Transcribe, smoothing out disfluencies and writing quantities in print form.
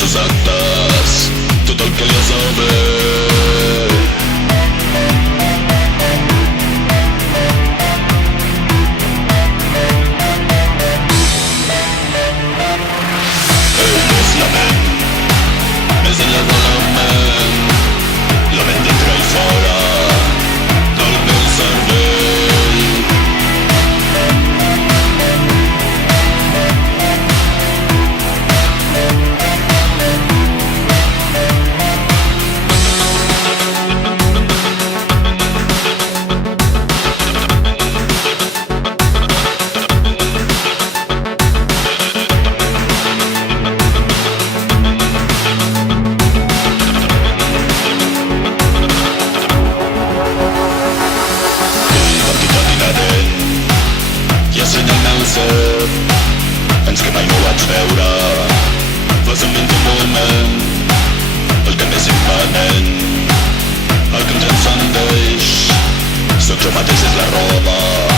sus actes tot el que li has de bé. Ell és la ment, més enllà de la ment, la ment dintre i fora del meu cervell. Fins que mai no ho vaig veure, vas en ment un moment, el que més immanent, el que em transcendeix, sóc jo mateix és la roba.